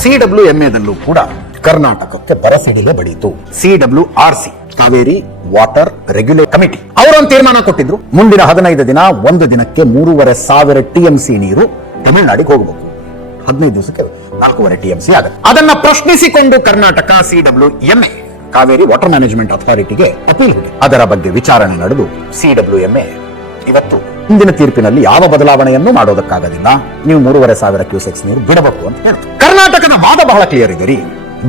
CWMAದಲ್ಲೂ ಕೂಡ ಕರ್ನಾಟಕಕ್ಕೆ ಬರಸಿಡಿಗೆ ಬಡೀತು. CWRC Kaveri water regulatory committee ಅವರೊಂದು ತೀರ್ಮಾನ ಕೊಟ್ಟಿದ್ರು. ಮುಂದಿನ 15 ದಿನ ಒಂದು ದಿನಕ್ಕೆ 3,500 TMC ನೀರು ತಮಿಳುನಾಡಿಗೆ ಹೋಗಬೇಕು. 15 ದಿವಸಕ್ಕೆ 4.5 TMC ಆಗುತ್ತೆ. ಅದನ್ನ ಪ್ರಶ್ನಿಸಿಕೊಂಡು Karnataka CWMA Cauvery water management ಅಥಾರಿಟಿಗೆ ಅಪೀಲ್ ಹೋಗಿದೆ. ಅದರ ಬಗ್ಗೆ ವಿಚಾರಣೆ ನಡೆದು CWMA ಇವತ್ತು ಹಿಂದಿನ ತೀರ್ಪಿನಲ್ಲಿ ಯಾವ ಬದಲಾವಣೆಯನ್ನು ಮಾಡೋದಕ್ಕಾಗಲಿಲ್ಲ, ನೀವು 3,500 ಕ್ಯೂಸೆಕ್ಸ್ ನೀರು ಬಿಡಬೇಕು ಅಂತ ಹೇಳ್ತು. ಕರ್ನಾಟಕದ ವಾದ ಬಹಳ ಕ್ಲಿಯರ್ ಇದೆ ರೀ,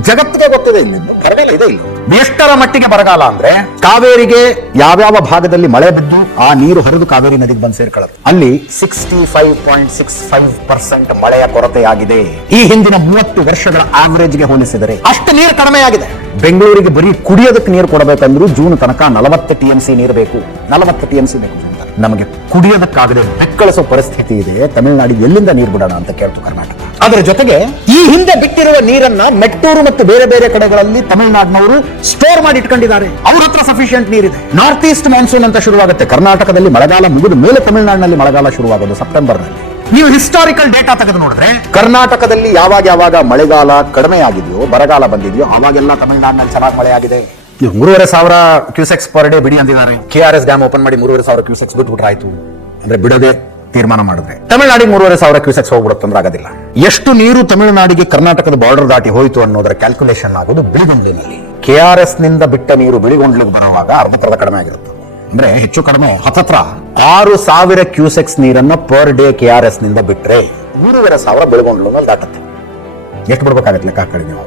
ಜಗತ್ತಿಗೆ ಗೊತ್ತಿದೆ, ಇಲ್ಲಿಂದ ಬರಗಾಲ ಇದೆ. ಇಲ್ಲ ಎಷ್ಟರ ಮಟ್ಟಿಗೆ ಬರಗಾಲ ಅಂದ್ರೆ ಕಾವೇರಿಗೆ ಯಾವ್ಯಾವ ಭಾಗದಲ್ಲಿ ಮಳೆ ಬಿದ್ದು ಆ ನೀರು ಹರಿದು ಕಾವೇರಿ ನದಿಗೆ ಬಂದು ಸೇರ್ಕೊಳ್ಳುತ್ತೆ, ಅಲ್ಲಿ 65.65% ಮಳೆಯ ಕೊರತೆಯಾಗಿದೆ. ಈ ಹಿಂದಿನ 30 ವರ್ಷಗಳ ಆವರೇಜ್ಗೆ ಹೋಲಿಸಿದರೆ ಅಷ್ಟು ನೀರು ಕಡಿಮೆಯಾಗಿದೆ. ಬೆಂಗಳೂರಿಗೆ ಬರೀ ಕುಡಿಯೋದಕ್ಕೆ ನೀರು ಕೊಡಬೇಕಂದ್ರೂ ಜೂನ್ ತನಕ 40 TMC ನೀರು ಬೇಕು. 40 TMC ಬೇಕು. ನಮಗೆ ಕುಡಿಯೋದಕ್ಕಾಗದೆ ಬೆಕ್ಕಳಿಸೋ ಪರಿಸ್ಥಿತಿ ಇದೆ. ತಮಿಳುನಾಡಿಗೆ ಎಲ್ಲಿಂದ ನೀರು ಬಿಡೋಣ ಅಂತ ಕೇಳ್ತು ಕರ್ನಾಟಕ. ಅದರ ಜೊತೆಗೆ ಈ ಹಿಂದೆ ಬಿಟ್ಟಿರುವ ನೀರನ್ನ ಮೆಟ್ಟೂರು ಮತ್ತು ಬೇರೆ ಬೇರೆ ಕಡೆಗಳಲ್ಲಿ ತಮಿಳುನಾಡಿನವರು ಸ್ಟೋರ್ ಮಾಡಿ ಇಟ್ಕೊಂಡಿದ್ದಾರೆ. ಅವ್ರ ಹತ್ರ ಸಫಿಷಿಯಂಟ್ ನೀರಿದೆ. ನಾರ್ತ್ ಈಸ್ಟ್ ಮಾನ್ಸೂನ್ ಅಂತ ಶುರುವಾಗುತ್ತೆ. ಕರ್ನಾಟಕದಲ್ಲಿ ಮಳೆಗಾಲ ಮುಗಿದ ಮೇಲೆ ತಮಿಳುನಾಡಿನಲ್ಲಿ ಮಳೆಗಾಲ ಶುರುವಾಗೋದು ಸೆಪ್ಟೆಂಬರ್ ನಲ್ಲಿ. ನೀವು ಹಿಸ್ಟಾರಿಕಲ್ ಡೇಟಾ ತೆಗೆದು ನೋಡಿದ್ರೆ ಕರ್ನಾಟಕದಲ್ಲಿ ಯಾವಾಗ ಮಳೆಗಾಲ ಕಡಿಮೆ ಆಗಿದೆಯೋ, ಬರಗಾಲ ಬಂದಿದೆಯೋ, ಅವಾಗೆಲ್ಲ ತಮಿಳುನಾಡಿನಲ್ಲಿ ಚೆನ್ನಾಗಿ ಮಳೆ ಆಗಿದೆ. 3,500 ಕ್ಯೂಸೆಕ್ಸ್ ಪರ್ ಡೇ ಬಿಡಿ ಅಂದಿದ್ದಾರೆ. KRS ಡ್ಯಾಮ್ ಓಪನ್ ಮಾಡಿ 3,500 ಕ್ಯೂಸೆಕ್ಸ್ ಬಿಟ್ಬಿಟ್ರೆ ಆಯ್ತು ಅಂದ್ರೆ ಬಿಡದೆ ತೀರ್ಮಾನ ಮಾಡಿದ್ರೆ ತಮಿಳುನಾಡಿಗೆ 3,500 ಕ್ಯೂಸೆಕ್ಸ್ ಹೋಗ್ಬಿಡುತ್ತಂದ್ರೆ ಆಗೋದಿಲ್ಲ. ಎಷ್ಟು ನೀರು ತಮಿಳುನಾಡಿಗೆ ಕರ್ನಾಟಕದ ಬಾರ್ಡರ್ ದಾಟಿ ಹೋಯ್ತು ಅನ್ನೋದರ ಕ್ಯಾಲ್ಕುಲೇಷನ್ ಆಗೋದು ಬಿಳಿಗೊಂಡ್ಲಿನಲ್ಲಿ. KRS ನಿಂದ ಬಿಟ್ಟ ನೀರು ಬಿಳಿಗೊಂಡ್ಲಿಗೆ ಬರುವಾಗ ಅರ್ಧಕ್ಕರ್ಧ ಕಡಿಮೆ ಆಗಿರುತ್ತೆ. ಅಂದ್ರೆ ಹೆಚ್ಚು ಕಡಿಮೆ ಹತ್ತತ್ರ 6,000 ಕ್ಯೂಸೆಕ್ಸ್ ನೀರನ್ನ ಪರ್ ಡೇ KRS ನಿಂದ ಬಿಟ್ರೆ 3,500 ಬಿಳಿಗೊಂಡ್ಲು ದಾಟುತ್ತೆ. ಎಷ್ಟು ಬಿಡ್ಬೇಕಾಗತ್ತೆ ಲೆಕ್ಕ ಹಾಕಿ ನೀವು.